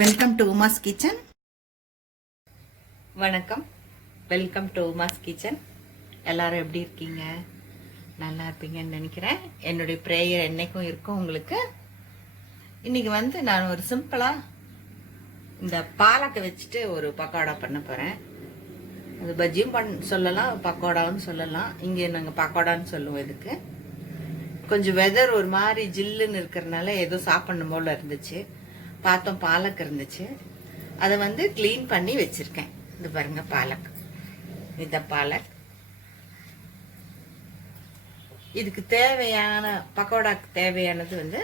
Welcome to Uma's kitchen. வணக்கம். Welcome to Uma's kitchen. எல்லாரும் எப்படி இருக்கீங்க? நல்லா இருப்பீங்கன்னு நினைக்கிறேன். என்னுடைய ப்ரேயர் என்னைக்கும் இருக்கும் உங்களுக்கு. இன்னைக்கு நான் ஒரு சிம்பிளா இந்த பாலக்கை வச்சுட்டு ஒரு பக்கோடா பண்ண போறேன். அது பஜ்ஜியும் சொல்லலாம், பக்கோடாவும் சொல்லலாம். இங்கே நாங்கள் பக்கோடான்னு சொல்லுவோம். இதுக்கு கொஞ்சம் வெதர் ஒரு மாதிரி ஜில்லுன்னு இருக்கிறதுனால ஏதோ சாப்பிடணும் போல இருந்துச்சு. பார்த்தோம், பாலக் இருந்துச்சு. அதை கிளீன் பண்ணி வச்சிருக்கேன். இது பாருங்க, பாலக். இந்த பாலக் இதுக்கு தேவையான பக்கோடாக்கு தேவையானது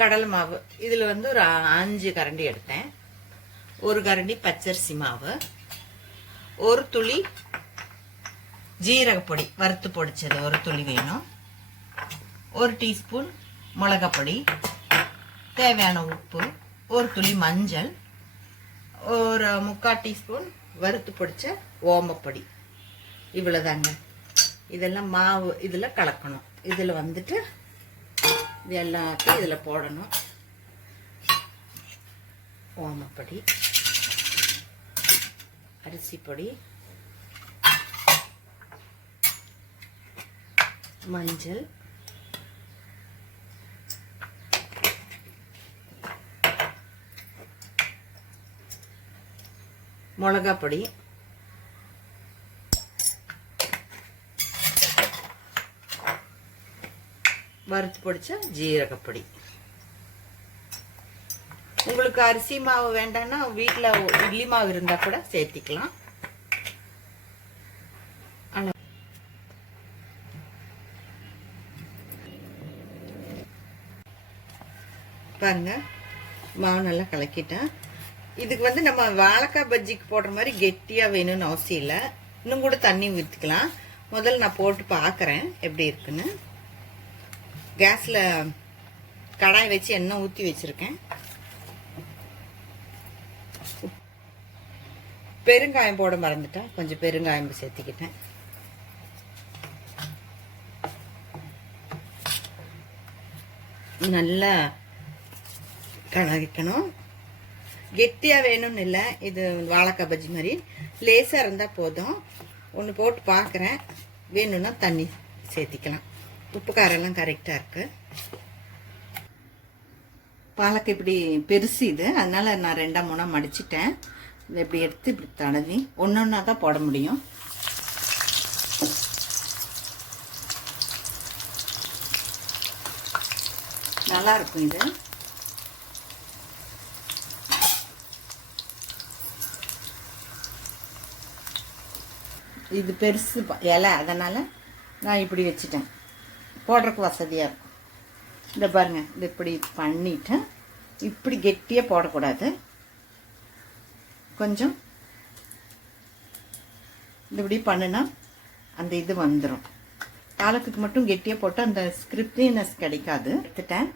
கடலை மாவு. இதுல ஒரு 5 கரண்டி எடுத்தேன். ஒரு கரண்டி பச்சரிசி மாவு, ஒரு துளி ஜீரகப்பொடி வறுத்து பொடிச்சது ஒரு துளி வேணும், ஒரு டீஸ்பூன் மிளகாய் பொடி, தேவையான உப்பு, ஒரு துளி மஞ்சள், ஒரு 3/4 டீஸ்பூன் வறுத்து பொடிச்ச ஓமப்பொடி. இவ்வளவுதாங்க. இதெல்லாம் மாவு இதுல கலக்கணும். இதுல இது எல்லாத்தையும் இதுல போடணும். ஓமப்பொடி, அரிசி பொடி, மஞ்சள், மிளகாய் பொடி, வறுத்து பொடிச்ச ஜீரகப்பொடி. உங்களுக்கு அரிசி மாவு வேண்டாம்னா வீட்டில் இட்லி மாவு இருந்தா கூட சேர்த்திக்கலாம். பாருங்க, மாவு நல்லா கலக்கிட்டேன். இதுக்கு நம்ம வாழைக்காய் பஜ்ஜிக்கு போடுற மாதிரி கெட்டியா வேணும்னு அவசியம் இல்லை. இன்னும் கூட தண்ணி ஊற்றிக்கலாம். முதல்ல நான் போட்டு பார்க்குறேன் எப்படி இருக்குன்னு. கேஸ்ல கடாய் வச்சு எண்ணெய் ஊற்றி வச்சிருக்கேன். பெருங்காயம் போட மறந்துட்டேன். கொஞ்சம் பெருங்காயம் சேர்த்துக்கிட்டேன். நல்லா கலக்கணும். கெட்டியா வேணும்னு இல்லை. இது வாழைக்காய் பஜ்ஜி மாதிரி லேசா இருந்தா போதும். ஒன்று போட்டு பார்க்குறேன். வேணும்னா தண்ணி சேர்த்திக்கலாம். உப்பு காரெல்லாம் கரெக்டா இருக்கு. பாலக்காய் இப்படி பெருசு இது, அதனால நான் 2-3 மடிச்சிட்டேன். இதை இப்படி எடுத்து இப்படி தடவி ஒன்னொன்னா தான் போட முடியும். நல்லா இருக்கும் இது. இது பெருசு இலை, அதனால நான் இப்படி வச்சுட்டேன். போடுறதுக்கு வசதியாக இருக்கும். இந்த பாருங்க, இது இப்படி பண்ணிட்டேன். இப்படி கெட்டியாக போடக்கூடாது. கொஞ்சம் இது இப்படி பண்ணுனா அந்த இது வந்துடும். பாலக்குக்கு மட்டும் கெட்டியாக போட்டு அந்த ஸ்கிரிப்டினஸ் கிடைக்காது. எடுத்துட்டேன்.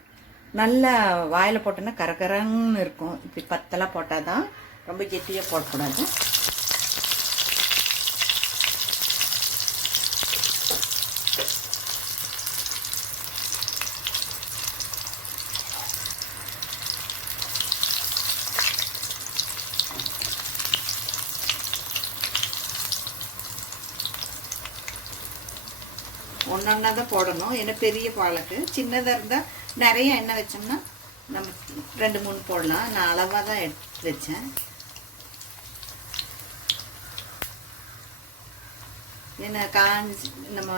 நல்லா வாயில் போட்டோன்னா கரகரன்னு இருக்கும். இப்படி பத்தலாக போட்டால் தான், ரொம்ப கெட்டியாக போடக்கூடாது. ஒன்றா தான் போடணும். ஏன்னா பெரிய பாலக்கு. சின்னதாக இருந்தால் நிறைய எண்ணெய் வச்சோம்னா நம்ம 2-3 போடலாம். நான் அளவாக தான் எடுத்து வச்சேன். ஏன்னா நம்ம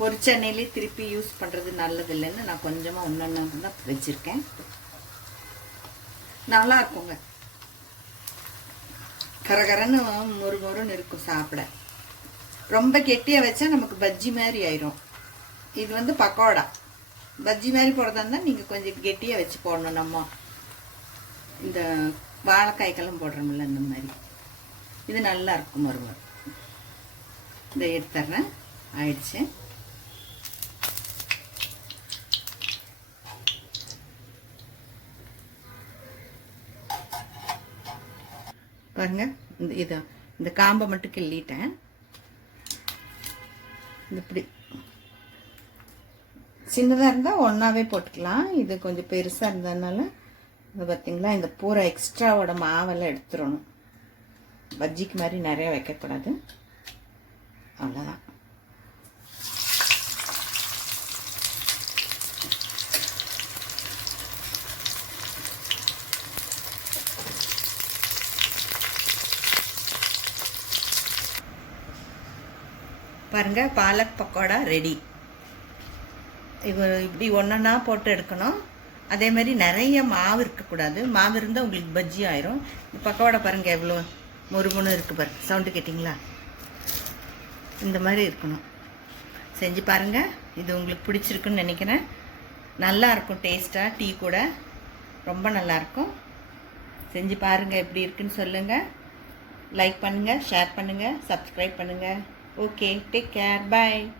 பொரிச்ச எண்ணெயிலே திருப்பி யூஸ் பண்ணுறது நல்லது இல்லைன்னு நான் கொஞ்சமாக ஒன்றா தான் வச்சுருக்கேன். நல்லா இருக்குங்க. கரகரன்னு மொறுன்னு இருக்கும் சாப்பிட. ரொம்ப கெட்டியாக வச்சா நமக்கு பஜ்ஜி மாதிரி ஆயிரும். இது பக்கோடா. பஜ்ஜி மாதிரி போடுறதா இருந்தால் நீங்கள் கொஞ்சம் கெட்டியாக வச்சு போடணும். நம்ம இந்த வாழைக்காய்க்கெல்லாம் போடுறோம்ல, இந்த மாதிரி. இது நல்லா இருக்கும். மறுபடியும் இதை எடுத்துறேன். ஆயிடுச்சு. பாருங்க, இந்த காம்பை மட்டும் கிள்ளிட்டேன். இப்படி சின்னதாக இருந்தால் ஒன்றாவே போட்டுக்கலாம். இது கொஞ்சம் பெருசாக இருந்ததுனால இது பார்த்தீங்களா, இந்த பூரா எக்ஸ்ட்ராவோட மாவெல்லாம் எடுத்துடணும். பஜ்ஜிக்கு மாதிரி நிறைய வைக்கக்கூடாது. அவ்வளோதான். பாருங்க, பாலக் பக்கோடா ரெடி. இப்படி ஒன்றா போட்டு எடுக்கணும். அதே மாதிரி நிறைய மாவு இருக்கக்கூடாது. மாவு இருந்தால் உங்களுக்கு பஜ்ஜி ஆயிரும். பக்கோடா பாருங்கள் எவ்வளோ முறுமுன்னு இருக்குது பாருங்க. சவுண்டு கேட்டிங்களா? இந்த மாதிரி இருக்கணும். செஞ்சு பாருங்கள். இது உங்களுக்கு பிடிச்சிருக்குன்னு நினைக்கிறேன். நல்லாயிருக்கும் டேஸ்ட்டாக. டீ கூட ரொம்ப நல்லாயிருக்கும். செஞ்சு பாருங்கள், எப்படி இருக்குன்னு சொல்லுங்கள். லைக் பண்ணுங்கள், ஷேர் பண்ணுங்கள், சப்ஸ்கிரைப் பண்ணுங்கள். ஓகே, டேக் கேர், பாய்.